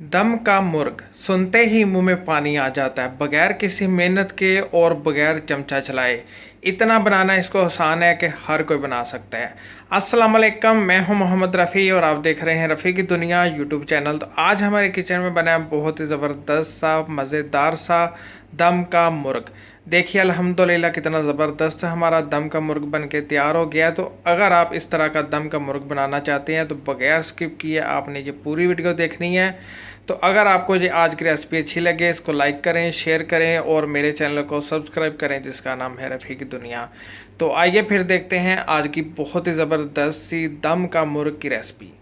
दम का मुर्ग सुनते ही मुंह में पानी आ जाता है बगैर किसी मेहनत के और बगैर चमचा चलाए। इतना बनाना इसको आसान है कि हर कोई बना सकता है। अस्सलाम वालेकुम, मैं हूं मोहम्मद रफ़ी और आप देख रहे हैं रफ़ी की दुनिया यूट्यूब चैनल। तो आज हमारे किचन में बना है बहुत ही ज़बरदस्त सा मज़ेदार सा दम का मुर्ग। देखिए अल्हम्दुलिल्लाह कितना ज़बरदस्त हमारा दम का मुर्ग बन के तैयार हो गया है। तो अगर आप इस तरह का दम का मुर्ग बनाना चाहते हैं तो बगैर स्किप किए आपने ये पूरी वीडियो देखनी है। तो अगर आपको ये आज की रेसिपी अच्छी लगे इसको लाइक करें, शेयर करें और मेरे चैनल को सब्सक्राइब करें जिसका नाम है रफ़ी की दुनिया। तो आइए फिर देखते हैं आज की बहुत ही ज़बरदस्त सी दम का मुर्ग की रेसिपी।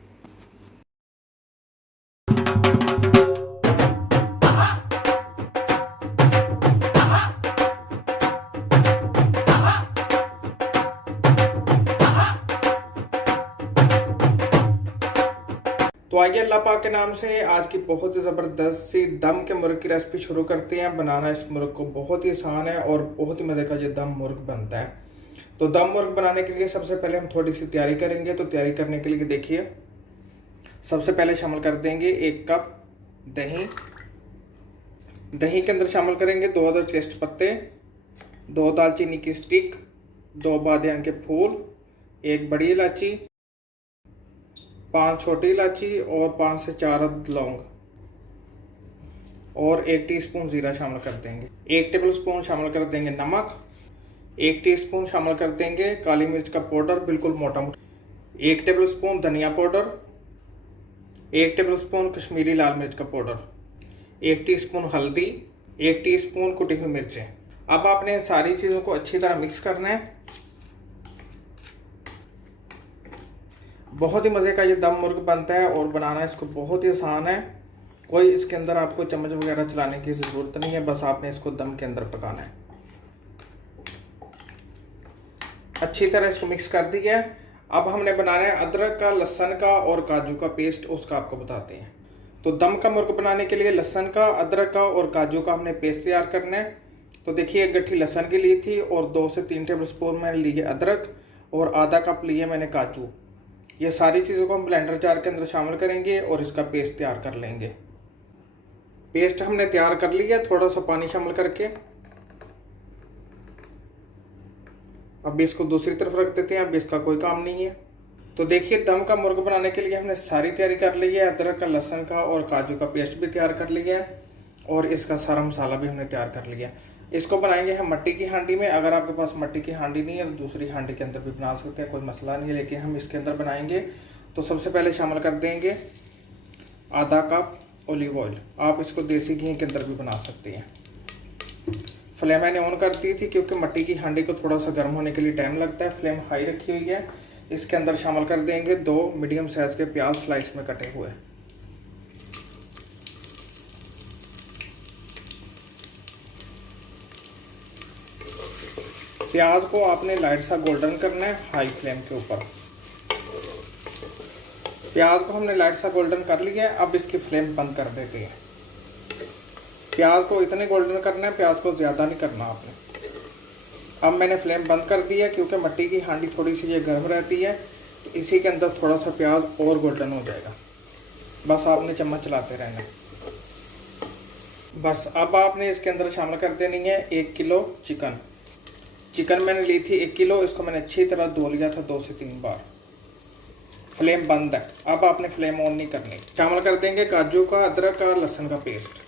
तो आइए अल्लाह पाक के नाम से आज की बहुत ही ज़बरदस्त सी दम के मुर्ग की रेसिपी शुरू करते हैं। बनाना इस मुर्ग को बहुत ही आसान है और बहुत ही मज़े का ये दम मुर्ग बनता है। तो दम मुर्ग बनाने के लिए सबसे पहले हम थोड़ी सी तैयारी करेंगे। तो तैयारी करने के लिए देखिए, सबसे पहले शामिल कर देंगे 1 कप दही। दही के अंदर शामिल करेंगे 2 अदर तेज पत्ते, 2 दालचीनी की स्टिक, 2 बादियान के फूल, 1 बड़ी इलायची, 5 छोटी इलायची और 5 से 4 लौंग और 1 टीस्पून जीरा शामिल कर देंगे। 1 टेबलस्पून शामिल कर देंगे नमक, 1 टीस्पून शामिल कर देंगे काली मिर्च का पाउडर बिल्कुल मोटा मोटा, 1 टेबलस्पून धनिया पाउडर, 1 टेबलस्पून कश्मीरी लाल मिर्च का पाउडर, 1 टीस्पून हल्दी, 1 टीस्पून कुटी हुई मिर्चें। अब आपने सारी चीज़ों को अच्छी तरह मिक्स करना है। बहुत ही मज़े का ये दम मुर्ग बनता है और बनाना इसको बहुत ही आसान है। कोई इसके अंदर आपको चम्मच वगैरह चलाने की ज़रूरत नहीं है, बस आपने इसको दम के अंदर पकाना है। अच्छी तरह इसको मिक्स कर दिया है। अब हमने बनाना है अदरक का, लहसुन का और काजू का पेस्ट, उसका आपको बताते हैं। तो दम का मुर्ग बनाने के लिए लहसुन का, अदरक का और काजू का हमने पेस्ट तैयार करना है। तो देखिए, 1 गट्ठी लहसुन की ली थी और 2 से 3 टेबलस्पून मैंने लिए अदरक और आधा कप लिए मैंने काजू। ये सारी चीज़ों को हम ब्लेंडर जार के अंदर शामिल करेंगे और इसका पेस्ट तैयार कर लेंगे। पेस्ट हमने तैयार कर लिया, थोड़ा सा पानी शामिल करके। अब इसको दूसरी तरफ रख देते हैं, अब इसका कोई काम नहीं है। तो देखिए, दम का मुर्ग बनाने के लिए हमने सारी तैयारी कर ली है। अदरक का, लहसुन का और काजू का पेस्ट भी तैयार कर लिया है और इसका सारा मसाला भी हमने तैयार कर लिया है। इसको बनाएंगे हम मट्टी की हांडी में। अगर आपके पास मट्टी की हांडी नहीं है तो दूसरी हांडी के अंदर भी बना सकते हैं, कोई मसला नहीं है, लेकिन हम इसके अंदर बनाएंगे। तो सबसे पहले शामिल कर देंगे आधा कप ऑलिव ऑयल। आप इसको देसी घी के अंदर भी बना सकते हैं। फ्लेम मैंने ऑन कर दी थी क्योंकि मट्टी की हांडी को थोड़ा सा गर्म होने के लिए टाइम लगता है। फ्लेम हाई रखी हुई है। इसके अंदर शामिल कर देंगे 2 मीडियम साइज के प्याज स्लाइस में कटे हुए। प्याज को आपने लाइट सा गोल्डन करना है हाई फ्लेम के ऊपर। प्याज को हमने लाइट सा गोल्डन कर लिया है। अब इसकी फ्लेम बंद कर देते हैं। प्याज को इतने गोल्डन करना है, प्याज को ज़्यादा नहीं करना आपने। अब मैंने फ्लेम बंद कर दिया क्योंकि मट्टी की हांडी थोड़ी सी ये गर्म रहती है, तो इसी के अंदर थोड़ा सा प्याज और गोल्डन हो जाएगा। बस आपने चम्मच चलाते रहना। बस अब आपने इसके अंदर शामिल कर देनी है 1 किलो चिकन। चिकन मैंने ली थी 1 किलो। इसको मैंने अच्छी तरह धो लिया था 2 से 3 बार। फ्लेम बंद है। अब आपने फ्लेम ऑन नहीं करनी। शामिल कर देंगे काजू का, अदरक का, लहसुन का पेस्ट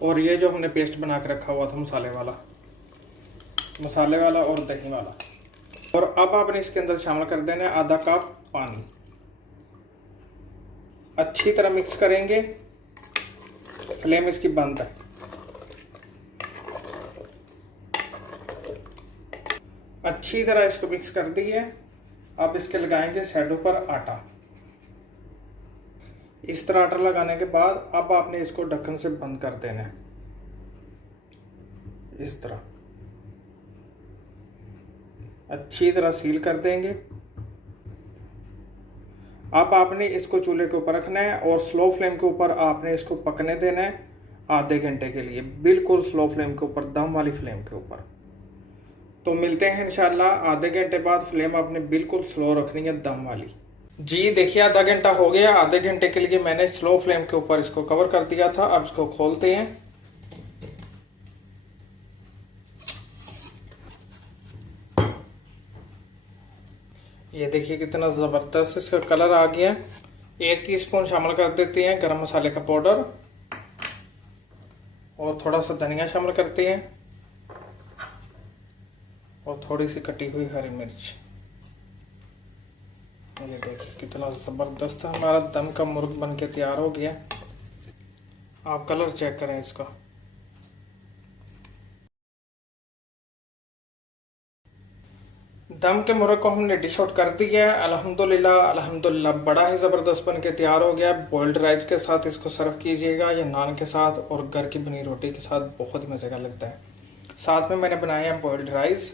और ये जो हमने पेस्ट बना के रखा हुआ था मसाले वाला और दही वाला। और अब आपने इसके अंदर शामिल कर देना है आधा कप पानी। अच्छी तरह मिक्स करेंगे। फ्लेम इसकी बंद है। अच्छी तरह इसको मिक्स कर दिए। अब इसके लगाएंगे साइडों पर आटा। इस तरह आटा लगाने के बाद अब आपने इसको ढक्कन से बंद कर देना है इस तरह। अच्छी तरह सील कर देंगे। अब आपने इसको चूल्हे के ऊपर रखना है और स्लो फ्लेम के ऊपर आपने इसको पकने देना है आधे घंटे के लिए, बिल्कुल स्लो फ्लेम के ऊपर, दम वाली फ्लेम के ऊपर। तो मिलते हैं इंशाल्लाह आधे घंटे बाद। फ्लेम आपने बिल्कुल स्लो रखनी है, दम वाली। जी देखिए, आधा घंटा हो गया। आधे घंटे के लिए मैंने स्लो फ्लेम के ऊपर इसको कवर कर दिया था। अब इसको खोलते हैं। ये देखिए कितना ज़बरदस्त इसका कलर आ गया। 1 टीस्पून शामिल कर देते हैं गरम मसाले का पाउडर और थोड़ा सा धनिया शामिल करते हैं और थोड़ी सी कटी हुई हरी मिर्च। ये देखिए कितना ज़बरदस्त हमारा दम का मुर्ग बन के तैयार हो गया। आप कलर चेक करें इसका। दम के मुर्ग को हमने डिश आउट कर दिया है। अल्हम्दुलिल्लाह अल्हम्दुलिल्लाह बड़ा ही ज़बरदस्त बन के तैयार हो गया। बॉइल्ड राइस के साथ इसको सर्व कीजिएगा या नान के साथ और घर की बनी रोटी के साथ बहुत ही मज़े का लगता है। साथ में मैंने बनाया है बॉइल्ड राइस।